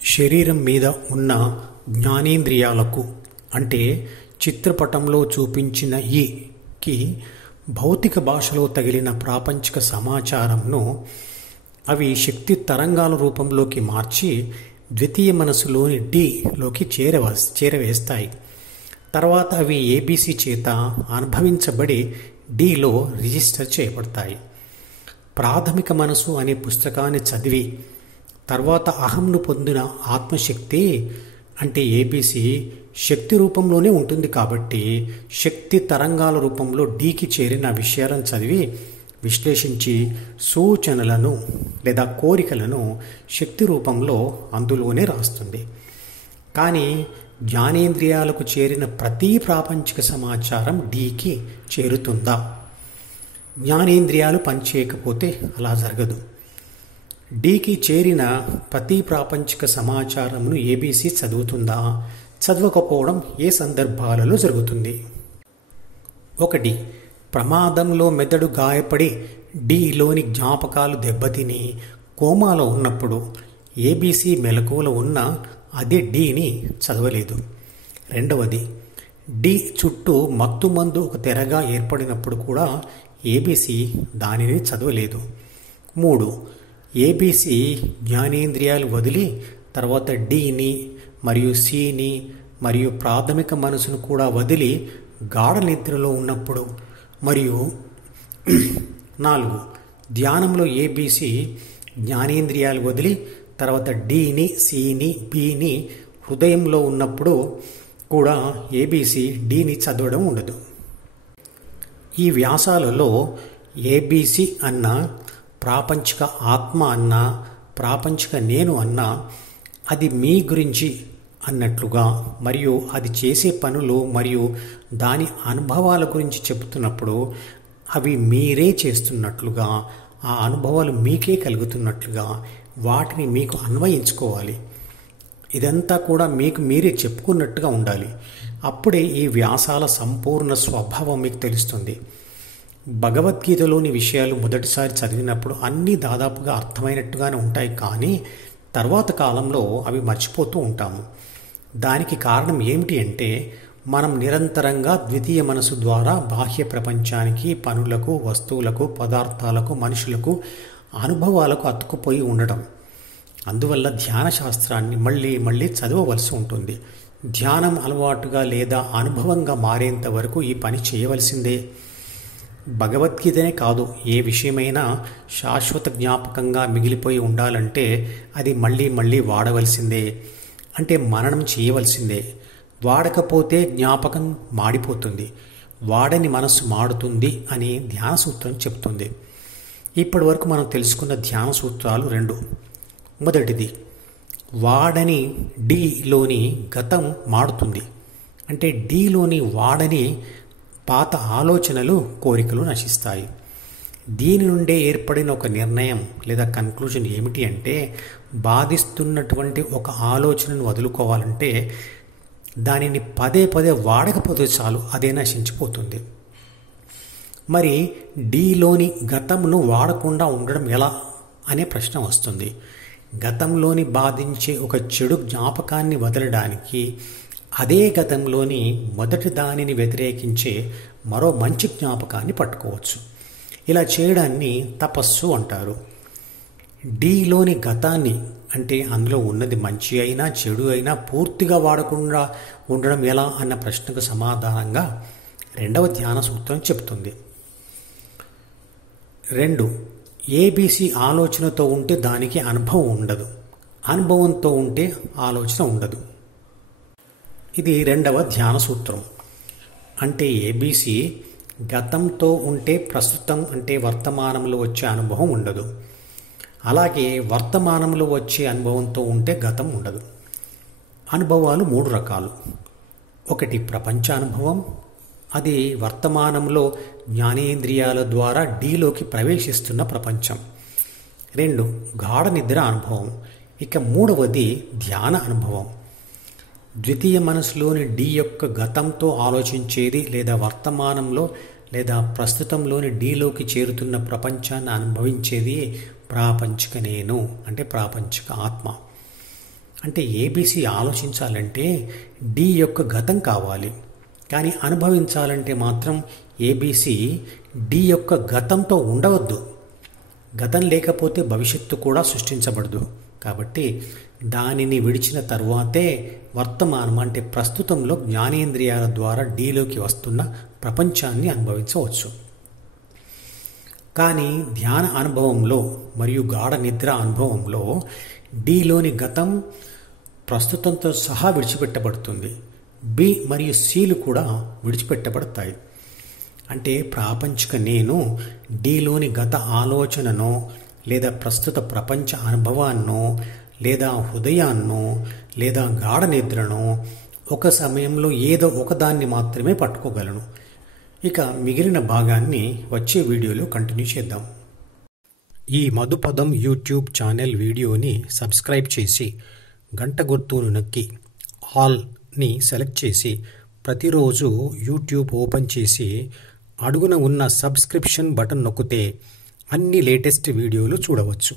శరీరం మీద ఉన్న జ్ఞానేంద్రియాలకు అంటే చిత్రపటంలో చూపించిన ఈకి భౌతిక భాషలో తగిలిన ప్రాపంచిక సమాచారంను అవి శక్తి తరంగాల రూపంలోకి మార్చి ద్వితీయ మనసులోని డిలోకి చేరవేస్తాయి. తర్వాత అవి ఏబీసీ చేత అనుభవించబడి డిలో రిజిస్టర్ చేయబడతాయి. ప్రాథమిక మనసు అనే పుస్తకాన్ని చదివి తర్వాత అహంను పొందిన ఆత్మశక్తి అంటే ఏబీసీ శక్తి రూపంలోనే ఉంటుంది కాబట్టి శక్తి తరంగాల రూపంలో డీకి చేరిన విషయాలను చదివి విశ్లేషించి సూచనలను లేదా కోరికలను శక్తి రూపంలో అందులోనే రాస్తుంది. కానీ జ్ఞానేంద్రియాలకు చేరిన ప్రతి ప్రాపంచిక సమాచారం డీకి చేరుతుందా? జ్ఞానేంద్రియాలు పనిచేయకపోతే అలా జరగదు. డీకి చేరిన ప్రతి ప్రాపంచిక సమాచారంను ఏబీసీ చదువుతుందా? చదవకపోవడం ఏ సందర్భాలలో జరుగుతుంది? 1. ప్రమాదంలో మెదడు గాయపడి డీలోని జ్ఞాపకాలు దెబ్బతిని కోమాలో ఉన్నప్పుడు ఏబీసీ మెలకువలో ఉన్న అది డీని చదవలేదు. 2. డి చుట్టూ మత్తుమందు ఒక తెరగా ఏర్పడినప్పుడు కూడా ఏబీసీ దానిని చదవలేదు. 3. ఏబీసీ జ్ఞానేంద్రియాలు వదిలి తర్వాత డిని మరియు సిని మరియు ప్రాథమిక మనసును కూడా వదిలి గాఢ నిద్రలో ఉన్నప్పుడు మరియు 4. ధ్యానంలో ఏబీసీ జ్ఞానేంద్రియాలు వదిలి తర్వాత డిని సిని బిని హృదయంలో ఉన్నప్పుడు కూడా ఏబీసీ డిని చదవడం ఉండదు. ఈ వ్యాసాలలో ఏబీసీ అన్న ప్రాపంచిక ఆత్మ అన్న ప్రాపంచిక నేను అన్న అది మీ గురించి అన్నట్లుగా మరియు అది చేసే పనులు మరియు దాని అనుభవాల గురించి చెబుతున్నప్పుడు అవి మీరే చేస్తున్నట్లుగా ఆ అనుభవాలు మీకే కలుగుతున్నట్లుగా వాటిని మీకు అన్వయించుకోవాలి. ఇదంతా కూడా మీకు మీరే చెప్పుకున్నట్టుగా ఉండాలి. అప్పుడే ఈ వ్యాసాల సంపూర్ణ స్వభావం మీకు తెలుస్తుంది. భగవద్గీతలోని విషయాలు మొదటిసారి చదివినప్పుడు అన్నీ దాదాపుగా అర్థమైనట్టుగానే ఉంటాయి, కానీ తర్వాత కాలంలో అవి మర్చిపోతూ ఉంటాము. దానికి కారణం ఏమిటి అంటే మనం నిరంతరంగా ద్వితీయ మనసు ద్వారా బాహ్య ప్రపంచానికి, పనులకు, వస్తువులకు, పదార్థాలకు, మనుషులకు, అనుభవాలకు అతుక్కుపోయి ఉండటం. అందువల్ల ధ్యాన శాస్త్రాన్ని మళ్ళీ మళ్ళీ చదవవలసి ఉంటుంది. ధ్యానం అలవాటుగా లేదా అనుభవంగా మారేంత వరకు ఈ పని చేయవలసిందే. భగవద్గీతనే కాదు, ఏ విషయమైనా శాశ్వత జ్ఞాపకంగా మిగిలిపోయి ఉండాలంటే అది మళ్ళీ మళ్ళీ వాడవలసిందే, అంటే మననం చేయవలసిందే. వాడకపోతే జ్ఞాపకం మాడిపోతుంది, వాడని మనస్సు మాడుతుంది అని ధ్యాన సూత్రం చెప్తుంది. ఇప్పటి వరకు మనం తెలుసుకున్న ధ్యాన సూత్రాలు 2. మొదటిది, వాడని డిలోని గతం మాడుతుంది, అంటే డిలోని వాడని పాత ఆలోచనలు, కోరికలు నశిస్తాయి. దీని నుండే ఏర్పడిన ఒక నిర్ణయం లేదా కన్క్లూజన్ ఏమిటి అంటే బాధిస్తున్నటువంటి ఒక ఆలోచనను వదులుకోవాలంటే దానిని పదే పదే వాడకపోతే చాలు, అదే నశించిపోతుంది. మరి డిలోని గతంను వాడకుండా ఉండడం ఎలా అనే ప్రశ్న వస్తుంది. గతంలోని బాధించే ఒక చెడు జ్ఞాపకాన్ని వదలడానికి అదే గతంలోని మొదటి దానిని వ్యతిరేకించే మరో మంచి జ్ఞాపకాన్ని పట్టుకోవచ్చు. ఇలా చేయడాన్ని తపస్సు అంటారు. డిలోని గతాన్ని అంటే అందులో ఉన్నది మంచి అయినా చెడు అయినా పూర్తిగా వాడకుండా ఉండడం ఎలా అన్న ప్రశ్నకు సమాధానంగా 2వ ధ్యాన సూత్రం చెప్తుంది. 2. ఏబీసీ ఆలోచనతో ఉంటే దానికి అనుభవం ఉండదు, అనుభవంతో ఉంటే ఆలోచన ఉండదు. ఇది 2వ ధ్యాన సూత్రం. అంటే ఏబీసీ గతంతో ఉంటే ప్రస్తుతం అంటే వర్తమానంలో వచ్చే అనుభవం ఉండదు, అలాగే వర్తమానంలో వచ్చే అనుభవంతో ఉంటే గతం ఉండదు. అనుభవాలు 3 రకాలు. 1. ప్రపంచ అనుభవం, అది వర్తమానంలో జ్ఞానేంద్రియాల ద్వారా డిలోకి ప్రవేశిస్తున్న ప్రపంచం. 2. గాఢ నిద్ర అనుభవం. ఇక 3వది ధ్యాన అనుభవం. ద్వితీయ మనసులోని డి యొక్క గతంతో ఆలోచించేది లేదా వర్తమానంలో లేదా ప్రస్తుతంలోని డిలోకి చేరుతున్న ప్రపంచాన్ని అనుభవించేది ప్రాపంచిక నేను అంటే ప్రాపంచిక ఆత్మ. అంటే ఏబీసీ ఆలోచించాలంటే డి యొక్క గతం కావాలి, కానీ అనుభవించాలంటే మాత్రం ఏబీసీ డి యొక్క గతంతో ఉండవద్దు. గతం లేకపోతే భవిష్యత్తు కూడా సృష్టించబడదు. కాబట్టి దానిని విడిచిన తరువాతే వర్తమానం అంటే ప్రస్తుతంలో జ్ఞానేంద్రియాల ద్వారా డీలోకి వస్తున్న ప్రపంచాన్ని అనుభవించవచ్చు. కానీ ధ్యాన అనుభవంలో మరియు గాఢ నిద్ర అనుభవంలో డీలోని గతం ప్రస్తుతంతో సహా విడిచిపెట్టబడుతుంది. బి మరియు సిలు కూడా విడిచిపెట్టబడతాయి. అంటే ప్రాపంచిక నేను డీలోని గత ఆలోచననో లేదా ప్రస్తుత ప్రపంచ అనుభవాన్నో లేదా హృదయాన్నో లేదా గాఢ నిద్రనో ఒక సమయంలో ఏదో ఒకదాన్ని మాత్రమే పట్టుకోగలను. ఇక మిగిలిన భాగాన్ని వచ్చే వీడియోలో కంటిన్యూ చేద్దాం. ఈ మధుపదం యూట్యూబ్ ఛానల్ వీడియోని సబ్స్క్రైబ్ చేసి గంట గుర్తును నొక్కి ఆల్ని సెలెక్ట్ చేసి ప్రతిరోజు యూట్యూబ్ ఓపెన్ చేసి అడుగున ఉన్న సబ్స్క్రిప్షన్ బటన్ నొక్కితే అన్ని లేటెస్ట్ వీడియోలు చూడవచ్చు.